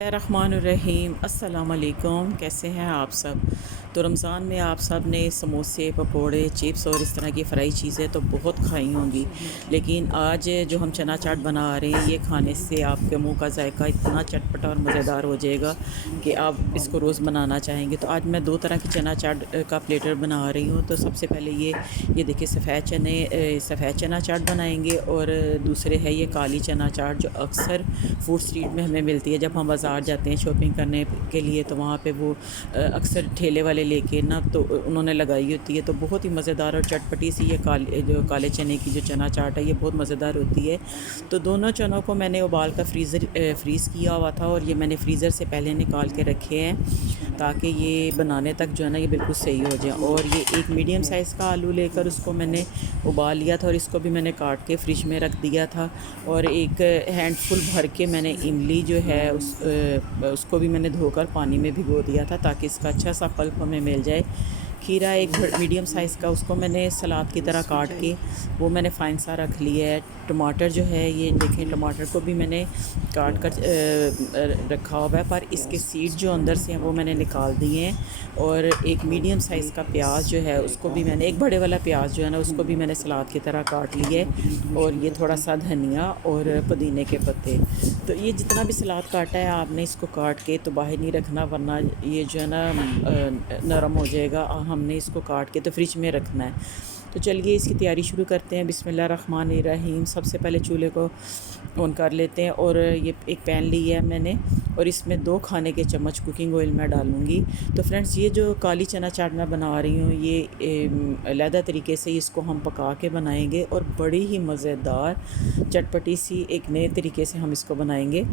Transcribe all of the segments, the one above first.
रहमानुर्रहीम अस्सलाम वालेकुम। कैसे हैं आप सब? तो रमज़ान में आप सब ने समोसे, पकोड़े, चिप्स और इस तरह की फ़्राई चीज़ें तो बहुत खाई होंगी। लेकिन आज जो हम चना चाट बना रहे हैं, ये खाने से आपके मुंह का जायका इतना चटपटा और मज़ेदार हो जाएगा कि आप इसको रोज़ बनाना चाहेंगे। तो आज मैं दो तरह की चना चाट का प्लेटर बना रही हूँ। तो सबसे पहले ये देखिए सफ़ेद चना चाट बनाएंगे, और दूसरे है ये काली चना चाट जो अक्सर फूड स्ट्रीट में हमें मिलती है। जब हम बाज़ार जाते हैं शॉपिंग करने के लिए, तो वहाँ पे वो अक्सर ठेले वाले लेके ना, तो उन्होंने लगाई होती है। तो बहुत ही मज़ेदार और चटपटी सी ये काले चने की जो चना चाट है, ये बहुत मज़ेदार होती है। तो दोनों चनों को मैंने उबाल कर फ्रीज़ किया हुआ था, और ये मैंने फ्रीज़र से पहले निकाल के रखे हैं ताकि ये बनाने तक जो है ना ये बिल्कुल सही हो जाए। और ये एक मीडियम साइज़ का आलू लेकर उसको मैंने उबाल लिया था, और इसको भी मैंने काट के फ्रिज में रख दिया था। और एक हैंडफुल भर के मैंने इमली जो है उसको भी मैंने धोकर पानी में भिगो दिया था ताकि इसका अच्छा सा पल्प हमें मिल जाए। खीरा एक मीडियम साइज़ का, उसको मैंने सलाद की तरह काट के वो मैंने फ़ाइन सा रख लिया है। टमाटर जो है, ये देखें, टमाटर को भी मैंने काट कर रखा हुआ है, पर इसके सीड जो अंदर से हैं वो मैंने निकाल दिए हैं। और एक मीडियम साइज़ का प्याज जो है, उसको भी मैंने, एक बड़े वाला प्याज जो है ना, उसको भी मैंने सलाद की तरह काट लिया है। और ये थोड़ा सा धनिया और पुदीने के पत्ते। तो ये जितना भी सलाद काटा है आपने, इसको काट के तो बाहर नहीं रखना, वरना ये जो है ना नरम हो जाएगा। हमने इसको काट के तो फ्रिज में रखना है। तो चलिए इसकी तैयारी शुरू करते हैं। बिस्मिल्लाहिर्रहमानिर्रहीम। सबसे पहले चूल्हे को ऑन कर लेते हैं, और ये एक पैन लिया है मैंने, और इसमें 2 खाने के चम्मच कुकिंग ऑयल मैं डालूँगी। तो फ्रेंड्स, ये जो काली चना चाट मैं बना रही हूँ, ये अलहदा तरीके से इसको हम पका के बनाएंगे, और बड़ी ही मज़ेदार चटपटी सी एक नए तरीके से हम इसको बनाएंगे।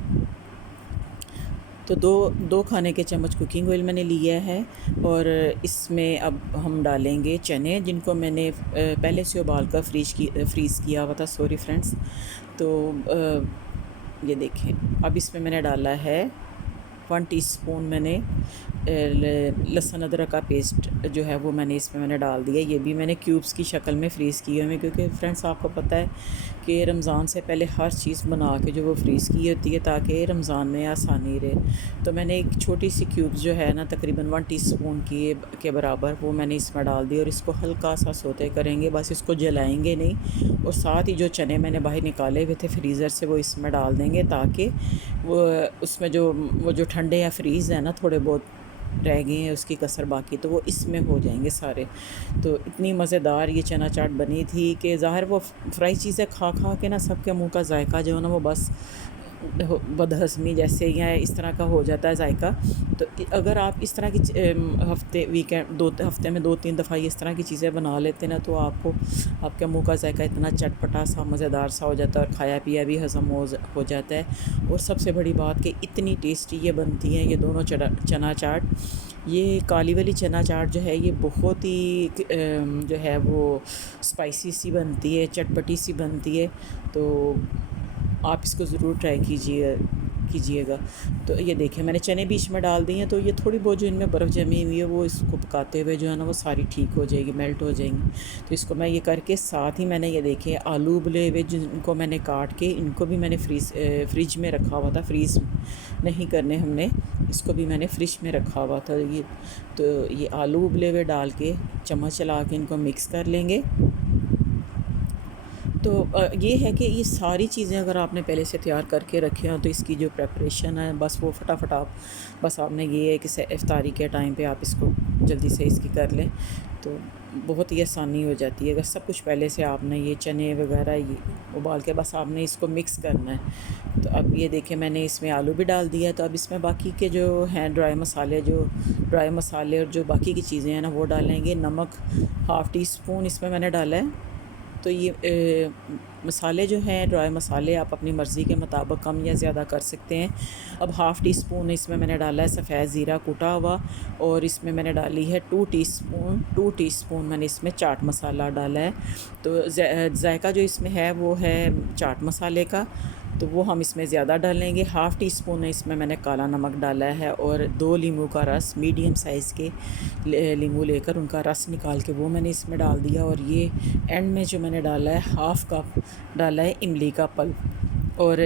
तो दो खाने के चम्मच कुकिंग ऑयल मैंने लिया है, और इसमें अब हम डालेंगे चने, जिनको मैंने पहले से उबाल कर फ्रीज़ किया हुआ था। Sorry friends. तो ये देखें, अब इसमें मैंने डाला है 1 टीस्पून मैंने लहसुन अदरक का पेस्ट जो है वो मैंने डाल दिया। ये भी मैंने क्यूब्स की शक्ल में फ़्रीज़ किए हुए, क्योंकि फ्रेंड्स आपको पता है कि रमज़ान से पहले हर चीज़ बना के जो वो फ्रीज़ की होती है ताकि रमज़ान में आसानी रहे। तो मैंने एक छोटी सी क्यूब्स जो है ना, तकरीबन 1 टीस्पून के बराबर, वो मैंने इसमें डाल दी, और इसको हल्का सा सोते करेंगे, बस इसको जलाएंगे नहीं। और साथ ही जो चने मैंने बाहर निकाले हुए थे फ्रीज़र से, वो इसमें डाल देंगे, ताकि वो उसमें वो जो ठंडे या फ्रीज़ है ना, थोड़े बहुत रह गए हैं उसकी कसर बाकी, तो वो इसमें हो जाएंगे सारे। तो इतनी मज़ेदार ये चना चाट बनी थी कि ज़ाहिर वो फ्राई चीज़ें खा खा के ना सबके मुंह का जायका जो है ना, वो बस बदहज़मी जैसे या इस तरह का हो जाता है जायका। तो अगर आप इस तरह की हफ्ते में 2-3 दफ़ा इस तरह की चीज़ें बना लेते ना, तो आपके मुंह का जायका इतना चटपटा सा मज़ेदार सा हो जाता है, और खाया पिया भी हज़म हो जाता है। और सबसे बड़ी बात कि इतनी टेस्टी ये बनती हैं ये दोनों चना चाट। ये काली वाली चना चाट जो है, ये बहुत ही जो है वो स्पाइसी सी बनती है, चटपटी सी बनती है। तो आप इसको ज़रूर ट्राई कीजिएगा। तो ये देखिए, मैंने चने बीच में डाल दिए हैं, तो ये थोड़ी बहुत जो इनमें बर्फ़ जमी हुई है, वो इसको पकाते हुए जो है ना वो सारी ठीक हो जाएगी, मेल्ट हो जाएंगी। तो इसको मैं ये करके, साथ ही मैंने ये देखे आलू उबले हुए जिनको मैंने काट के, इनको भी मैंने फ्रिज में रखा हुआ था। फ्रीज़ नहीं करने हमने, इसको भी मैंने फ्रिज में रखा हुआ था। ये आलू उबले हुए डाल के चम्मच चला के इनको मिक्स कर लेंगे। तो ये है कि ये सारी चीज़ें अगर आपने पहले से तैयार करके रखे हैं, तो इसकी जो प्रिपरेशन है, बस वो फटाफट बस आपने ये है कि इफ्तारी के टाइम पे आप इसको जल्दी से इसकी कर लें, तो बहुत ही आसानी हो जाती है। अगर सब कुछ पहले से आपने ये चने वगैरह ये उबाल के, बस आपने इसको मिक्स करना है। तो अब ये देखें, मैंने इसमें आलू भी डाल दिया है। तो अब इसमें बाकी के जो हैं ड्राई मसाले और जो बाकी की चीज़ें हैं ना, वो डालेंगे। नमक 1/2 टीस्पून इसमें मैंने डाला है। तो ये मसाले जो हैं, ड्राई मसाले, आप अपनी मर्ज़ी के मुताबिक कम या ज़्यादा कर सकते हैं। अब 1/2 टीस्पून इसमें मैंने डाला है सफ़ेद ज़ीरा कूटा हुआ, और इसमें मैंने डाली है 2 टीस्पून मैंने इसमें चाट मसाला डाला है। तो जायका जो इसमें है वो है चाट मसाले का, तो वो हम इसमें ज़्यादा डालेंगे। 1/2 टीस्पून इसमें मैंने काला नमक डाला है, और 2 नींबू का रस, मीडियम साइज़ के नींबू लेकर उनका रस निकाल के वो मैंने इसमें डाल दिया। और ये एंड में जो मैंने डाला है, 1/2 कप डाला है इमली का पल्प। और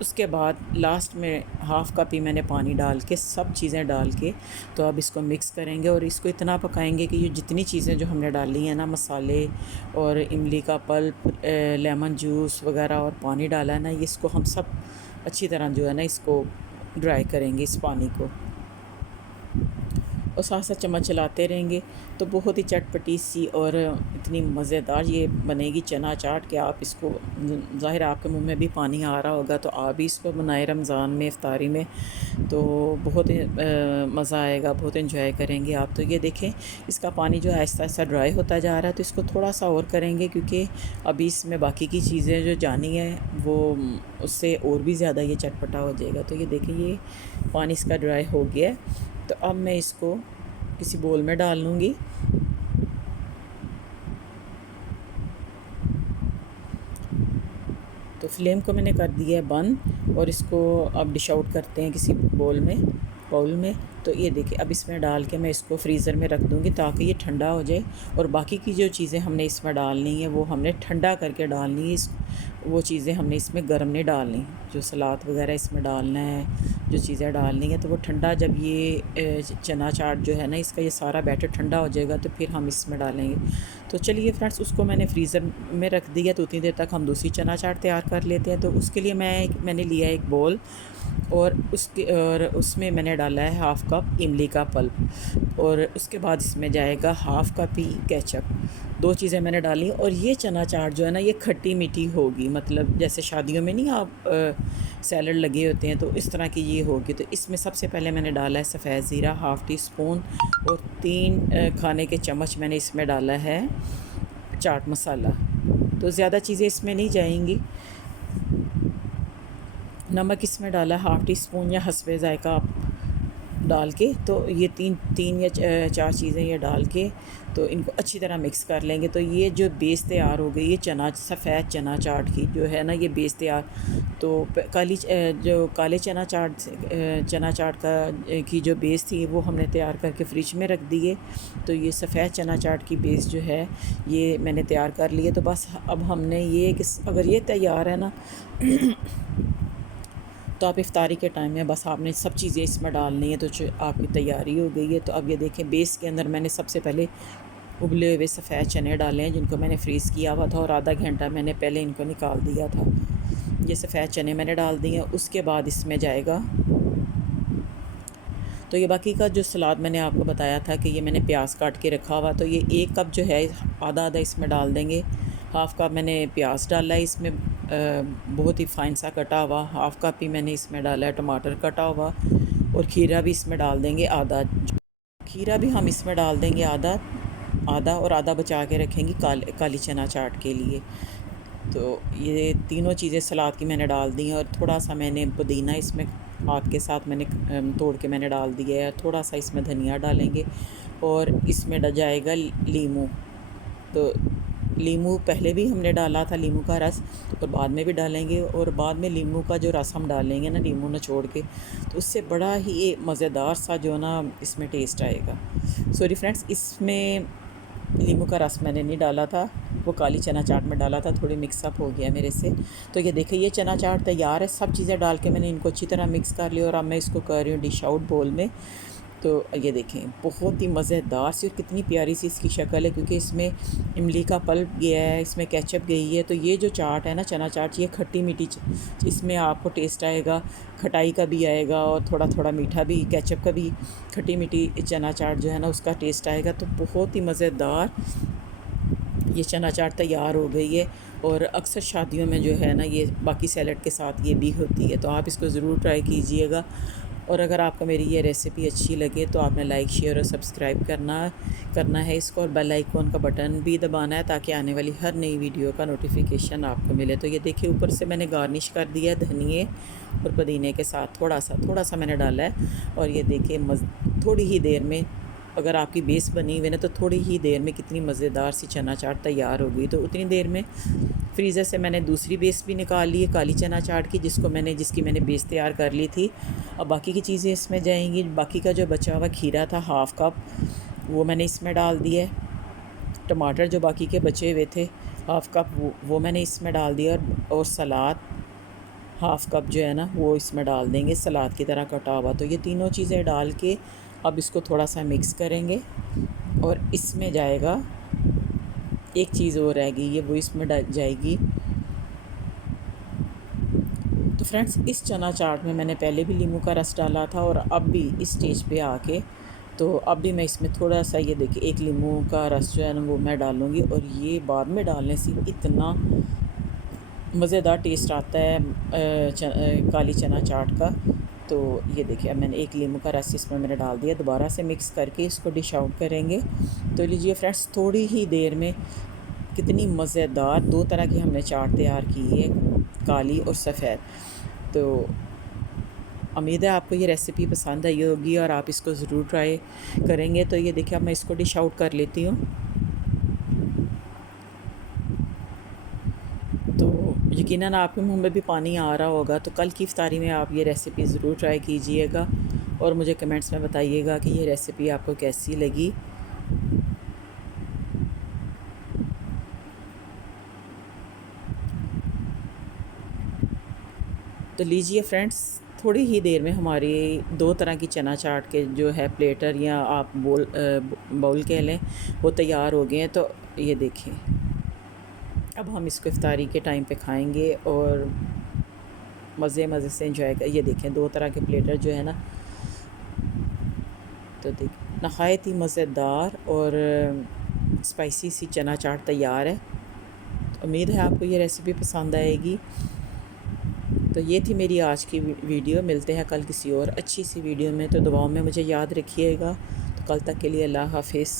उसके बाद लास्ट में हाफ़ कप ही मैंने पानी डाल के सब चीज़ें डाल के तो अब इसको मिक्स करेंगे और इसको इतना पकाएंगे कि ये जितनी चीज़ें जो हमने डाली हैं ना, मसाले और इमली का पल्प, लेमन जूस वगैरह और पानी डाला है ना, ये इसको हम सब अच्छी तरह जो है ना इसको ड्राई करेंगे इस पानी को, और साथ साथ चम्मच चलाते रहेंगे तो बहुत ही चटपटी सी और इतनी मज़ेदार ये बनेगी चना चाट कि आप इसको, ज़ाहिर आपके मुंह में भी पानी आ रहा होगा, तो आप भी इसको बनाए रमज़ान में इफ्तारी में, तो बहुत ही मज़ा आएगा, बहुत इन्जॉय करेंगे आप। तो ये देखें इसका पानी जो आहिस्ता आहिस्ता ड्राई होता जा रहा है, तो इसको थोड़ा सा और करेंगे क्योंकि अभी इसमें बाकी की चीज़ें जो जानी है वो उससे और भी ज़्यादा ये चटपटा हो जाएगा। तो ये देखें ये पानी इसका ड्राई हो गया है, तो अब मैं इसको किसी बोल में डाल लूँगी। तो फ्लेम को मैंने कर दिया है बंद और इसको अब डिश आउट करते हैं किसी बाउल में। तो ये देखिए अब इसमें डाल के मैं इसको फ्रीज़र में रख दूँगी ताकि ये ठंडा हो जाए, और बाकी की जो चीज़ें हमने इसमें डालनी है वो हमने ठंडा करके डालनी है। वो चीज़ें हमने इसमें गर्म नहीं डालनी, जो सलाद वगैरह इसमें डालना है, जो चीज़ें डालनी है तो वो ठंडा, जब ये चना चाट जो है ना इसका ये सारा बैटर ठंडा हो जाएगा तो फिर हम इसमें डालेंगे। तो चलिए फ्रेंड्स, उसको मैंने फ्रीज़र में रख दिया, तो उतनी देर तक हम दूसरी चना चाट तैयार कर लेते हैं। तो उसके लिए मैंने लिया एक बोल और उसमें मैंने डाला है हाफ़ कप इमली का पल्प, और उसके बाद इसमें जाएगा हाफ़ कप ही केचप। दो चीज़ें मैंने डाली, और ये चना चाट जो है ना ये खट्टी मीठी होगी, मतलब जैसे शादियों में नहीं आप सैलड लगे होते हैं तो इस तरह की ये होगी। तो इसमें सबसे पहले मैंने डाला है सफ़ेद ज़ीरा हाफ़ टी स्पून, और 3 खाने के चम्मच मैंने इसमें डाला है चाट मसाला। तो ज़्यादा चीज़ें इसमें नहीं जाएंगी। नमक इसमें डाला हाफ़ टी स्पून या हस्बे ज़ायका आप डाल के, तो ये तीन या चार चीज़ें ये डाल के तो इनको अच्छी तरह मिक्स कर लेंगे। तो ये जो बेस तैयार हो गई, ये सफ़ेद चना चाट की जो है ना ये बेस तैयार, तो जो काले चना चाट की जो बेस थी वो हमने तैयार करके फ्रिज में रख दिए। तो ये सफ़ेद चना चाट की बेस जो है ये मैंने तैयार कर लिए। तो बस अब हमने ये अगर ये तैयार है ना तो आप इफ्तारी के टाइम में बस आपने सब चीज़ें इसमें डालनी है, तो आपकी तैयारी हो गई है। तो अब ये देखें बेस के अंदर मैंने सबसे पहले उबले हुए सफ़ेद चने डाले हैं जिनको मैंने फ्रीज़ किया हुआ था, और आधा घंटा मैंने पहले इनको निकाल दिया था। ये सफ़ेद चने मैंने डाल दिए हैं। उसके बाद इसमें जाएगा, तो ये बाकी का जो सलाद मैंने आपको बताया था कि ये मैंने प्याज काट के रखा हुआ, तो ये 1 कप जो है आधा आधा इसमें डाल देंगे। हाफ़ कप मैंने प्याज डाला है इसमें, बहुत ही फ़ाइन सा कटा हुआ। हाफ़ कप ही मैंने इसमें डाला है टमाटर कटा हुआ, और खीरा भी इसमें डाल देंगे आधा। खीरा भी हम इसमें डाल देंगे आधा आधा, और आधा बचा के रखेंगे काली चना चाट के लिए। तो ये तीनों चीज़ें सलाद की मैंने डाल दी हैं, और थोड़ा सा मैंने पुदीना इसमें हाथ के साथ मैंने तोड़ के मैंने डाल दिया है। थोड़ा सा इसमें धनिया डालेंगे, और इसमें जाएगा लीमू। तो लीमू पहले भी हमने डाला था, लीमू का रस, और बाद में भी डालेंगे, और बाद में लीमू का जो रस हम डालेंगे ना, लीमू निचोड़ के, तो उससे बड़ा ही मज़ेदार सा जो ना इसमें टेस्ट आएगा। सॉरी फ्रेंड्स, इसमें लीमू का रस मैंने नहीं डाला था, वो काली चना चाट में डाला था, थोड़ी मिक्सअप हो गया मेरे से। तो ये देखिए ये चना चाट तैयार है। सब चीज़ें डाल के मैंने इनको अच्छी तरह मिक्स कर लिया, और अब मैं इसको कर रही हूँ डिश आउट बोल में। तो ये देखें बहुत ही मज़ेदार सी और कितनी प्यारी सी इसकी शक्ल है, क्योंकि इसमें इमली का पल्प गया है, इसमें केचप गई है। तो ये जो चाट है ना चना चाट, ये खट्टी मीठी, इसमें आपको टेस्ट आएगा, खटाई का भी आएगा और थोड़ा थोड़ा मीठा भी, केचप का भी, खट्टी मीठी चना चाट जो है ना उसका टेस्ट आएगा। तो बहुत ही मज़ेदार ये चना चाट तैयार हो गई है। और अक्सर शादियों में जो है ना ये बाकी सैलड के साथ ये भी होती है, तो आप इसको ज़रूर ट्राई कीजिएगा। और अगर आपको मेरी ये रेसिपी अच्छी लगे तो आपने लाइक शेयर और सब्सक्राइब करना है इसको, और बेल आइकॉन का बटन भी दबाना है ताकि आने वाली हर नई वीडियो का नोटिफिकेशन आपको मिले। तो ये देखिए ऊपर से मैंने गार्निश कर दिया धनिए और पुदीने के साथ, थोड़ा सा मैंने डाला है। और ये देखिए थोड़ी ही देर में, अगर आपकी बेस बनी हुई है ना, तो थोड़ी ही देर में कितनी मज़ेदार सी चना चाट तैयार हो गई। तो उतनी देर में फ्रीज़र से मैंने दूसरी बेस भी निकाल ली है काली चना चाट की, जिसकी मैंने बेस तैयार कर ली थी। अब बाकी की चीज़ें इसमें जाएंगी। बाकी का जो बचा हुआ खीरा था हाफ़ कप, वो मैंने इसमें डाल दिया है। टमाटर जो बाकी के बचे हुए थे हाफ़ कप, वो मैंने इसमें डाल दिया। और सलाद हाफ़ कप जो है ना वो इसमें डाल देंगे सलाद की तरह कटा हुआ। तो ये तीनों चीज़ें डाल के अब इसको थोड़ा सा मिक्स करेंगे और इसमें जाएगा एक चीज़ और रहेगी, ये वो इसमें जाएगी। तो फ्रेंड्स इस चना चाट में मैंने पहले भी नींबू का रस डाला था और अब भी इस स्टेज पे आके तो अब भी मैं इसमें थोड़ा सा ये देखिए एक नींबू का रस जो है ना वो मैं डालूँगी और ये बाद में डालने से इतना मज़ेदार टेस्ट आता है काली चना चाट का। तो ये देखिए अब मैंने एक नींबू का रस इसमें मैंने डाल दिया, दोबारा से मिक्स करके इसको डिश आउट करेंगे। तो लीजिए फ्रेंड्स थोड़ी ही देर में कितनी मज़ेदार दो तरह की हमने चाट तैयार की है, काली और सफ़ेद। तो उम्मीद है आपको ये रेसिपी पसंद आई होगी और आप इसको ज़रूर ट्राई करेंगे। तो ये देखिए अब मैं इसको डिश आउट कर लेती हूँ। तो यकीनन आपके मुंह में भी पानी आ रहा होगा। तो कल की इफ्तारी में आप ये रेसिपी ज़रूर ट्राई कीजिएगा और मुझे कमेंट्स में बताइएगा कि ये रेसिपी आपको कैसी लगी। तो लीजिए फ्रेंड्स थोड़ी ही देर में हमारी दो तरह की चना चाट के जो है प्लेटर या आप बाउल कह लें वो तैयार हो गए हैं। तो ये देखें अब हम इसको इफ्तारी के टाइम पे खाएंगे और मज़े से इंजॉय कर। ये देखें दो तरह के प्लेटर जो है ना, तो देख नहायत ही मज़ेदार और स्पाइसी सी चना चाट तैयार है। तो उम्मीद है आपको ये रेसिपी पसंद आएगी। तो ये थी मेरी आज की वीडियो। मिलते हैं कल किसी और अच्छी सी वीडियो में। तो दुआओं में मुझे याद रखिएगा। तो कल तक के लिए अल्लाह हाफ़िज़।